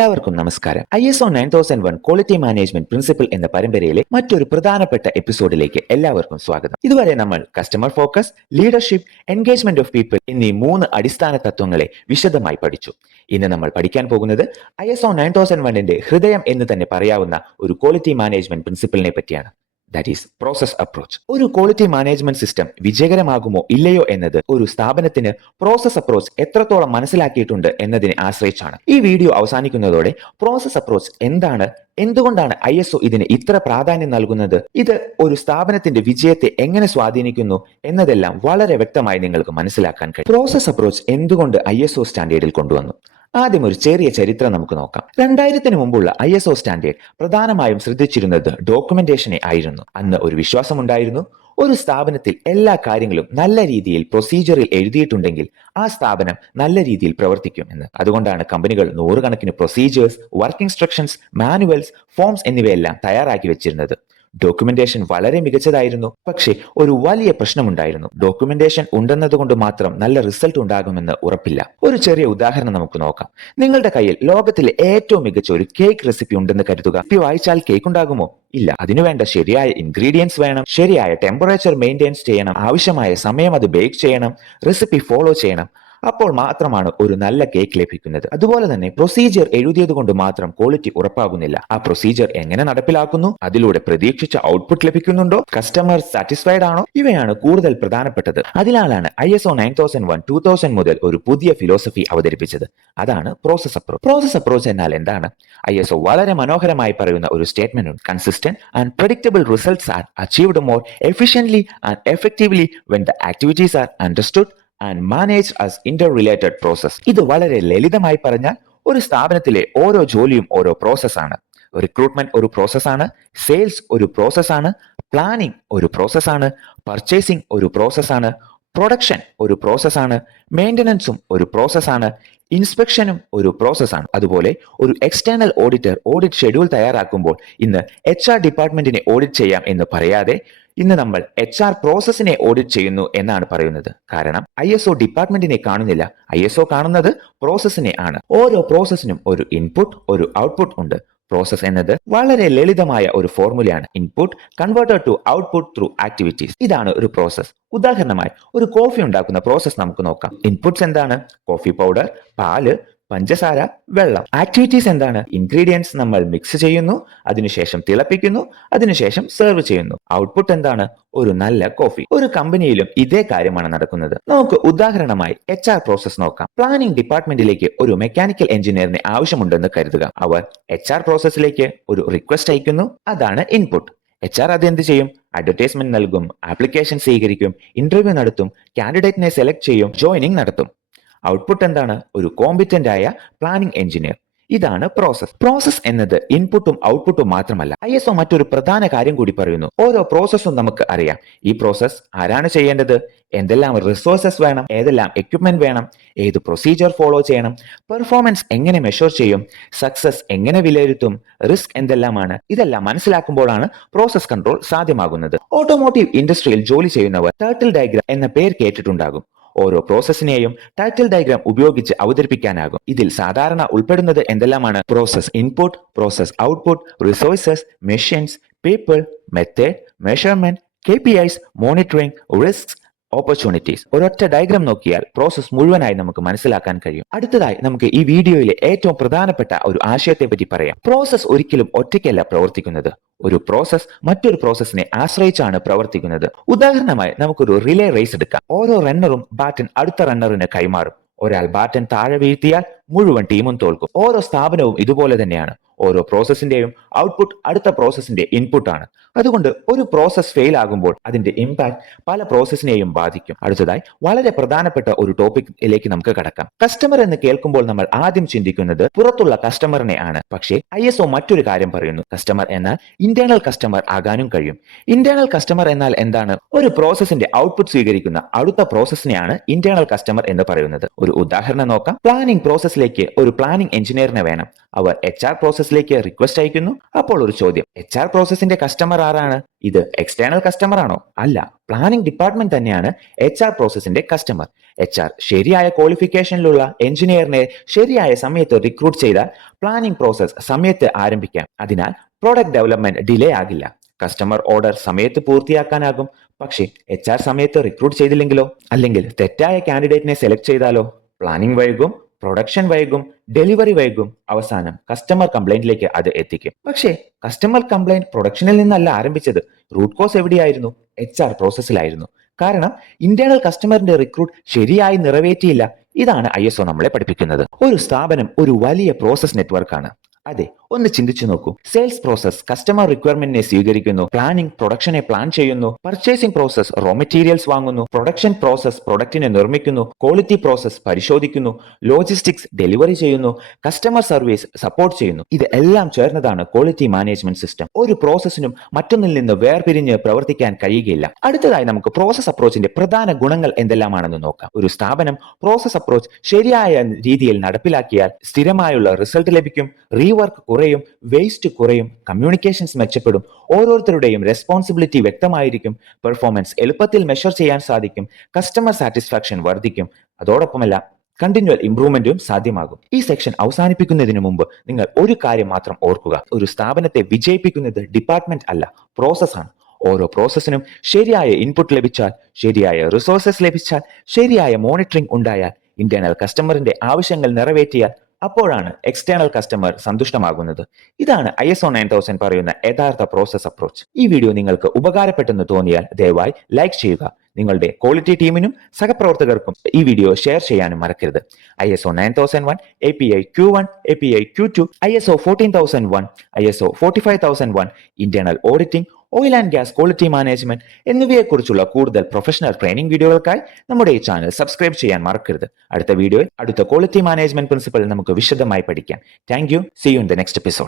എല്ലാവർക്കും നമസ്കാരം. ISO 9001 quality management principle എന്ന പരമ്പരയിലെ മറ്റൊരു പ്രധാനപ്പെട്ട എപ്പിസോഡിലേക്ക് എല്ലാവർക്കും സ്വാഗതം. ഇതുവരെ നമ്മൾ customer focus, leadership, engagement of people എന്നീ 3 അടിസ്ഥാന തത്വങ്ങളെ വിശദമായി പഠിച്ചു. ഇന്ന് നമ്മൾ പഠിക്കാൻ പോകുന്നത് ISO 9001ന്റെ ഹൃദയം എന്ന് തന്നെ പറയാവുന്ന ഒരു ക്വാളിറ്റി മാനേജ്മെന്റ് പ്രിൻസിപ്പിളിനെ പറ്റിയാണ്. That is process approach. ഒരു ക്വാളിറ്റി മാനേജ്മെന്റ് സിസ്റ്റം വിജയകരമാകുമോ ഇല്ലയോ എന്നത് ഒരു സ്ഥാപനത്തിന് പ്രോസസ് അപ്രോച്ച് എത്രത്തോളം മനസ്സിലാക്കിയിട്ടുണ്ട് എന്നതിനെ ആശ്രയിച്ചാണ്. ഈ വീഡിയോ അവസാനിക്കുന്നതോടെ പ്രോസസ് അപ്രോച്ച് എന്താണ്, എന്തുകൊണ്ടാണ് ISO ഇതിന് ഇത്ര പ്രാധാന്യം നൽകുന്നത്, ഇത് ഒരു സ്ഥാപനത്തിന്റെ വിജയത്തെ എങ്ങനെ സ്വാധീനിക്കുന്നു എന്നതെല്ലാം വളരെ വ്യക്തമായി നിങ്ങൾക്ക് മനസ്സിലാക്കാൻ കഴിയും. പ്രോസസ് അപ്രോച്ച് എന്തുകൊണ്ട് ISO സ്റ്റാൻഡേർഡിൽ കൊണ്ടുവന്നു? ആദ്യം ഒരു ചെറിയ ചരിത്രം നമുക്ക് നോക്കാം. 2000 മുമ്പുള്ള ISO സ്റ്റാൻഡേർഡ് പ്രധാനമായും ശ്രദ്ധിച്ചിരുന്നത് ഡോക്യുമെന്റേഷനെ ആയിരുന്നു. അന്ന് ഒരു വിശ്വാസമുണ്ടായിരുന്നു, ഒരു സ്ഥാപനത്തിൽ എല്ലാ കാര്യങ്ങളും നല്ല രീതിയിൽ പ്രൊസീജിയറിൽ എഴുതിയിട്ടുണ്ടെങ്കിൽ ആ സ്ഥാപനം നല്ല രീതിയിൽ പ്രവർത്തിക്കും എന്ന്. അതുകൊണ്ടാണ് കമ്പനികൾ നൂറുകണക്കിന് procedures, work instructions, manuals, forms എന്നിവയെല്ലാം തയ്യാറാക്കി വെച്ചിരുന്നത്. ഡോക്യുമെന്റേഷൻ വളരെ മികച്ചതായിരുന്നു. പക്ഷേ ഒരു വലിയ പ്രശ്നമുണ്ടായിരുന്നു. ഡോക്യുമെന്റേഷൻ ഉണ്ടെന്നതുകൊണ്ട് മാത്രം നല്ല റിസൾട്ട് ഉണ്ടാകുമെന്ന് ഉറപ്പില്ല. ഒരു ചെറിയ ഉദാഹരണം നമുക്ക് നോക്കാം. നിങ്ങളുടെ കയ്യിൽ ലോകത്തിലെ ഏറ്റവും മികച്ച ഒരു കേക്ക് റെസിപ്പി ഉണ്ടെന്ന് കരുതുക. വായിച്ചാൽ കേക്ക് ഉണ്ടാകുമോ? ഇല്ല. അതിനുവേണ്ട ശരിയായ ഇൻഗ്രീഡിയൻസ് വേണം, ശരിയായ ടെമ്പറേച്ചർ മെയിൻറ്റെയിൻസ് ചെയ്യണം, ആവശ്യമായ സമയം അത് ബേക്ക് ചെയ്യണം, റെസിപ്പി ഫോളോ ചെയ്യണം. അപ്പോൾ മാത്രമാണ് ഒരു നല്ല കേക്ക് ലഭിക്കുന്നത്. അതുപോലെ തന്നെ പ്രൊസീജിയർ എഴുതിയത് കൊണ്ട് മാത്രം ക്വാളിറ്റി ഉറപ്പാകുന്നില്ല. ആ പ്രൊസീജിയർ എങ്ങനെ നടപ്പിലാക്കുന്നു, അതിലൂടെ പ്രതീക്ഷിച്ച ഔട്ട്പുട്ട് ലഭിക്കുന്നുണ്ടോ, കസ്റ്റമർ സാറ്റിസ്ഫൈഡ് ആണോ, ഇവയാണ് കൂടുതൽ പ്രധാനപ്പെട്ടത്. അതിനാലാണ് ISO 9001 2000 മുതൽ ഒരു പുതിയ ഫിലോസഫി അവതരിപ്പിച്ചത്. അതാണ് പ്രോസസ് അപ്രോച്ച്. പ്രോസസ് അപ്രോച്ച് എന്നാൽ എന്താണ്? ISO വളരെ മനോഹരമായി പറയുന്ന ഒരു സ്റ്റേറ്റ്മെന്റ് ഉണ്ട്. Consistent and predictable results R achieved more efficiently and effectively when the activities are understood and manage as interrelated process. ഇത് വളരെ ലളിതമായി പറഞ്ഞാൽ ഒരു സ്ഥാപനത്തിലെ ഓരോ ജോലിയും ഓരോ പ്രോസസ്സാണ്. റിക്രൂട്ട്മെന്റ് ഒരു പ്രോസസ്സാണ്, സെയിൽസ് ഒരു പ്രോസസ്സാണ്, പ്ലാനിംഗ് ഒരു പ്രോസസ്സാണ്, പർച്ചേസിംഗ് ഒരു പ്രോസസ്സാണ്, പ്രൊഡക്ഷൻ ഒരു പ്രോസസ്സാണ്, മെയിൻ്റനൻസും ഒരു പ്രോസസ്സാണ്, ഇൻസ്പെക്ഷനും ഒരു പ്രോസസ്സാണ്. അതുപോലെ ഒരു എക്സ്റ്റേണൽ ഓഡിറ്റർ ഓഡിറ്റ് ഷെഡ്യൂൾ തയ്യാറാക്കുമ്പോൾ ഇന്ന് HR ഡിപ്പാർട്ട്മെന്റിനെ ഓഡിറ്റ് ചെയ്യാം എന്ന് പറയാതെ ഇന്ന് നമ്മൾ HR പ്രോസസ്സിനെ ഓഡിറ്റ് ചെയ്യുന്നു എന്നാണ് പറയുന്നത്. കാരണം ISO ഡിപ്പാർട്ട്മെന്റിനെ കാണുന്നില്ല, ISO കാണുന്നത് പ്രോസസ്സിനെ ആണ്. ഓരോ പ്രോസസ്സിനും ഒരു ഇൻപുട്ട്, ഒരു ഔട്ട്പുട്ട് ഉണ്ട്. പ്രോസസ് എന്നത് വളരെ ലളിതമായ ഒരു ഫോർമുലയാണ്. Input converted to output through activities. ഇതാണ് ഒരു പ്രോസസ്. ഉദാഹരണമായി ഒരു കോഫി ഉണ്ടാക്കുന്ന പ്രോസസ് നമുക്ക് നോക്കാം. ഇൻപുട്സ് എന്താണ്? കോഫി പൗഡർ, പാല്, പഞ്ചസാര, വെള്ളം. ആക്ടിവിറ്റീസ് എന്താണ്? ഇൻഗ്രീഡിയൻസ് നമ്മൾ മിക്സ് ചെയ്യുന്നു, അതിനുശേഷം തിളപ്പിക്കുന്നു, അതിനുശേഷം സെർവ് ചെയ്യുന്നു. ഔട്ട്പുട്ട് എന്താണ്? ഒരു നല്ല കോഫി. ഒരു കമ്പനിയിലും ഇതേ കാര്യമാണ് നടക്കുന്നത്. നമുക്ക് ഉദാഹരണമായി HR പ്രോസസ് നോക്കാം. പ്ലാനിംഗ് ഡിപ്പാർട്ട്മെന്റിലേക്ക് ഒരു മെക്കാനിക്കൽ എഞ്ചിനീയറിനെ ആവശ്യമുണ്ടെന്ന് കരുതുക. അവർ HR പ്രോസസ്സിലേക്ക് ഒരു റിക്വസ്റ്റ് അയക്കുന്നു. അതാണ് ഇൻപുട്ട്. HR അതെന്ത് ചെയ്യും? അഡ്വർടൈസ്മെന്റ് നൽകും, ആപ്ലിക്കേഷൻ സ്വീകരിക്കും, ഇന്റർവ്യൂ നടത്തും, കാൻഡിഡേറ്റിനെ സെലക്ട് ചെയ്യും, ജോയിനിങ് നടത്തും. ഔട്ട്പുട്ട് എന്താണ്? ഒരു കോമ്പിറ്റന്റ് ആയ പ്ലാനിംഗ് എഞ്ചിനീയർ. ഇതാണ് പ്രോസസ്. പ്രോസസ് എന്നത് ഇൻപുട്ടും ഔട്ട്പുട്ടും മാത്രമല്ല. ISO മറ്റൊരു പ്രധാന കാര്യം കൂടി പറയുന്നു. ഓരോ പ്രോസസ്സും നമുക്ക് അറിയാം. ഈ പ്രോസസ് ആരാണ് ചെയ്യേണ്ടത്, എന്തെല്ലാം റിസോഴ്സസ് വേണം, ഏതെല്ലാം എക്യുപ്മെന്റ് വേണം, ഏത് പ്രൊസീജിയർ ഫോളോ ചെയ്യണം, പെർഫോമൻസ് എങ്ങനെ മെഷർ ചെയ്യും, സക്സസ് എങ്ങനെ വിലയിരുത്തും, റിസ്ക് എന്തെല്ലാമാണ്. ഇതെല്ലാം മനസ്സിലാക്കുമ്പോഴാണ് പ്രോസസ് കൺട്രോൾ സാധ്യമാകുന്നത്. ഓട്ടോമോട്ടീവ് ഇൻഡസ്ട്രിയിൽ ജോലി ചെയ്യുന്നവർ ടർട്ടിൽ ഡയഗ്രാം എന്ന പേര് കേട്ടിട്ടുണ്ടാകും. ഓരോ പ്രോസസ്സിനെയും ടൈറ്റിൽ ഡയഗ്രാം ഉപയോഗിച്ച് അവതരിപ്പിക്കാനാകും. ഇതിൽ സാധാരണ ഉൾപ്പെടുന്നത് എന്തെല്ലാമാണ്? Process input, process output, resources, machines, people, method, measurement, KPIs, monitoring, risk, opportunities. ഒരൊറ്റ ഡയഗ്രാം നോക്കിയാൽ പ്രോസസ് മുഴുവനായി നമുക്ക് മനസ്സിലാക്കാൻ കഴിയും. അടുത്തതായി നമുക്ക് ഈ വീഡിയോയിലെ ഏറ്റവും പ്രധാനപ്പെട്ട ഒരു ആശയത്തെ പറ്റി പറയാം. പ്രോസസ് ഒരിക്കലും ഒറ്റയ്ക്കല്ല പ്രവർത്തിക്കുന്നത്. ഒരു പ്രോസസ് മറ്റൊരു പ്രോസസ്സിനെ ആശ്രയിച്ചാണ് പ്രവർത്തിക്കുന്നത്. ഉദാഹരണമായി നമുക്കൊരു റിലേ റേസ് എടുക്കാം. ഓരോ റണ്ണറും ബാറ്റൺ അടുത്ത റണ്ണറിന് കൈമാറും. ഒരാൾ ബാറ്റൺ താഴെ വീഴ്ത്തിയാൽ മുഴുവൻ ടീമും തോൽക്കും. ഓരോ സ്ഥാപനവും ഇതുപോലെ തന്നെയാണ്. ഓരോ പ്രോസസ്സിന്റെയും ഔട്ട്പുട്ട് അടുത്ത പ്രോസസ്സിന്റെ ഇൻപുട്ടാണ്. അതുകൊണ്ട് ഒരു പ്രോസസ് ഫെയിൽ ആകുമ്പോൾ അതിന്റെ ഇമ്പാക്ട് പല പ്രോസസ്സിനെയും ബാധിക്കും. അടുത്തതായി വളരെ പ്രധാനപ്പെട്ട ഒരു ടോപ്പിക്കിലേക്ക് നമുക്ക് കടക്കാം. കസ്റ്റമർ എന്ന് കേൾക്കുമ്പോൾ നമ്മൾ ആദ്യം ചിന്തിക്കുന്നത് പുറത്തുള്ള കസ്റ്റമറിനെ ആണ്. പക്ഷേ ISO മറ്റൊരു കാര്യം പറയുന്നു. കസ്റ്റമർ എന്നാൽ ഇന്റേണൽ കസ്റ്റമർ ആകാനും കഴിയും. ഇന്റേണൽ കസ്റ്റമർ എന്നാൽ എന്താണ്? ഒരു പ്രോസസ്സിന്റെ ഔട്ട്പുട്ട് സ്വീകരിക്കുന്ന അടുത്ത പ്രോസസ്സിനെയാണ് ഇന്റേണൽ കസ്റ്റമർ എന്ന് പറയുന്നത്. ഒരു ഉദാഹരണം നോക്കാം. പ്ലാനിംഗ് പ്രോസസ്സിൽ പ്രോസസ്സിലേക്ക് ഒരു പ്ലാനിംഗ് എഞ്ചിനീയറിനെ വേണം. അവർ HR പ്രോസസ്സിലേക്ക് റിക്വസ്റ്റ് അയക്കുന്നു. അപ്പോൾ ഒരു ചോദ്യം, HR പ്രോസസ്സിന്റെ കസ്റ്റമർ ആരാണ്? ഇത് എക്സ്റ്റേണൽ കസ്റ്റമർ ആണോ? അല്ല, പ്ലാനിംഗ് ഡിപ്പാർട്ട്മെന്റ് തന്നെയാണ് HR പ്രോസസ്സിന്റെ കസ്റ്റമർ. HR ശരിയായ ക്വാളിഫിക്കേഷനിലുള്ള എഞ്ചിനീയറിനെ ശരിയായ സമയത്ത് റിക്രൂട്ട് ചെയ്താൽ പ്ലാനിംഗ് പ്രോസസ് സമയത്ത് ആരംഭിക്കാം. അതിനാൽ പ്രോഡക്റ്റ് ഡെവലപ്മെന്റ് ഡിലേ ആകില്ല. കസ്റ്റമർ ഓർഡർ സമയത്ത് പൂർത്തിയാക്കാനാകും. പക്ഷേ HR സമയത്ത് റിക്രൂട്ട് ചെയ്തില്ലെങ്കിലോ? അല്ലെങ്കിൽ തെറ്റായ കാൻഡിഡേറ്റിനെ സെലക്ട് ചെയ്താലോ? പ്ലാനിംഗ് വൈകും, പ്രൊഡക്ഷൻ വൈകും, ഡെലിവറി വൈകും, അവസാനം കസ്റ്റമർ കംപ്ലൈന്റിലേക്ക് അത് എത്തിക്കും. പക്ഷേ കസ്റ്റമർ കംപ്ലൈന്റ് പ്രൊഡക്ഷനിൽ നിന്നല്ല ആരംഭിച്ചത്. റൂട്ട് കോസ് എവിടെയായിരുന്നു? HR പ്രോസസ്സിലായിരുന്നു. കാരണം ഇന്റേണൽ കസ്റ്റമറിന്റെ റിക്രൂട്ട് ശരിയായി നിറവേറ്റിയില്ല. ഇതാണ് ISO നമ്മളെ പഠിപ്പിക്കുന്നത്. ഒരു സ്ഥാപനം ഒരു വലിയ പ്രോസസ് നെറ്റ്വർക്കാണ്. അതെ, ഒന്ന് ചിന്തിച്ചു നോക്കൂ. സെയിൽസ് പ്രോസസ് കസ്റ്റമർ റിക്വയർമെന്റിനെ സ്വീകരിക്കുന്നു, പ്ലാനിംഗ് പ്രൊഡക്ഷനെ പ്ലാൻ ചെയ്യുന്നു, പർച്ചേസിംഗ് പ്രോസസ് റോ മെറ്റീരിയൽസ് വാങ്ങുന്നു, പ്രൊഡക്ഷൻ പ്രോസസ് പ്രൊഡക്റ്റിനെ നിർമ്മിക്കുന്നു, ക്വാളിറ്റി പ്രോസസ് പരിശോധിക്കുന്നു, ലോജിസ്റ്റിക്സ് ഡെലിവറി ചെയ്യുന്നു, കസ്റ്റമർ സർവീസ് സപ്പോർട്ട് ചെയ്യുന്നു. ഇത് എല്ലാം ചേർന്നതാണ് ക്വാളിറ്റി മാനേജ്മെന്റ് സിസ്റ്റം. ഒരു പ്രോസസ്സിനും മറ്റൊന്നിൽ നിന്ന് വേർപിരിഞ്ഞ് പ്രവർത്തിക്കാൻ കഴിയുകയില്ല. അടുത്തതായി നമുക്ക് പ്രോസസ് അപ്രോച്ചിന്റെ പ്രധാന ഗുണങ്ങൾ എന്തെല്ലാമാണെന്ന് നോക്കാം. ഒരു സ്ഥാപനം പ്രോസസ് അപ്രോച്ച് ശരിയായ രീതിയിൽ നടപ്പിലാക്കിയാൽ സ്ഥിരമായുള്ള റിസൾട്ട് ലഭിക്കും, റീവർക്ക് കുറയും, വേസ്റ്റ് കുറയും, കമ്മ്യൂണിക്കേഷൻസ് മെച്ചപ്പെടും, ഓരോരുത്തരുടെയും റെസ്പോൺസിബിലിറ്റി വ്യക്തമായിരിക്കും, പെർഫോമൻസ് എളുപ്പത്തിൽ മെഷർ ചെയ്യാൻ സാധിക്കും, കസ്റ്റമർ സാറ്റിസ്ഫാക്ഷൻ വർദ്ധിക്കും. അതോടൊപ്പമല്ല കണ്ടിന്യൂവൽ ഇംപ്രൂവ്മെന്റും സാധ്യമാകും. ഈ സെക്ഷൻ അവസാനിപ്പിക്കുന്നതിന് മുമ്പ് നിങ്ങൾ ഒരു കാര്യം മാത്രം ഓർക്കുക. ഒരു സ്ഥാപനത്തെ വിജയിപ്പിക്കുന്നത് ഡിപ്പാർട്ട്മെന്റ് അല്ല, പ്രോസസ്സാണ്. ഓരോ പ്രോസസ്സിനും ശരിയായ ഇൻപുട്ട് ലഭിച്ചാൽ, ശരിയായ റിസോഴ്സസ് ലഭിച്ചാൽ, ശരിയായ മോണിറ്ററിംഗ് ഉണ്ടായാൽ, ഇന്റേണൽ കസ്റ്റമറിന്റെ ആവശ്യങ്ങൾ നിറവേറ്റിയാൽ, അപ്പോഴാണ് എക്സ്റ്റേണൽ കസ്റ്റമർ സന്തുഷ്ടമാകുന്നത്. ഇതാണ് ISO 9000 പറയുന്ന യഥാർത്ഥ പ്രോസസ് അപ്രോച്ച്. ഈ വീഡിയോ നിങ്ങൾക്ക് ഉപകാരപ്പെട്ടെന്ന് തോന്നിയാൽ ദയവായി ലൈക്ക് ചെയ്യുക. നിങ്ങളുടെ ക്വാളിറ്റി ടീമിനും സഹപ്രവർത്തകർക്കും ഈ വീഡിയോ ഷെയർ ചെയ്യാനും മറക്കരുത്. ISO 9001, API Q1, API Q2, ISO 14001, ISO 45001, internal auditing, oil and gas quality management എന്നിവയെക്കുറിച്ചുള്ള കൂടുതൽ പ്രൊഫഷണൽ ട്രെയിനിങ് വീഡിയോകൾക്കായി നമ്മുടെ ഈ ചാനൽ സബ്സ്ക്രൈബ് ചെയ്യാൻ മറക്കരുത്. അടുത്ത വീഡിയോയിൽ അടുത്ത ക്വാളിറ്റി മാനേജ്മെന്റ് പ്രിൻസിപ്പൽ നമുക്ക് വിശദമായി പഠിക്കാം. Thank you. See you in the next episode.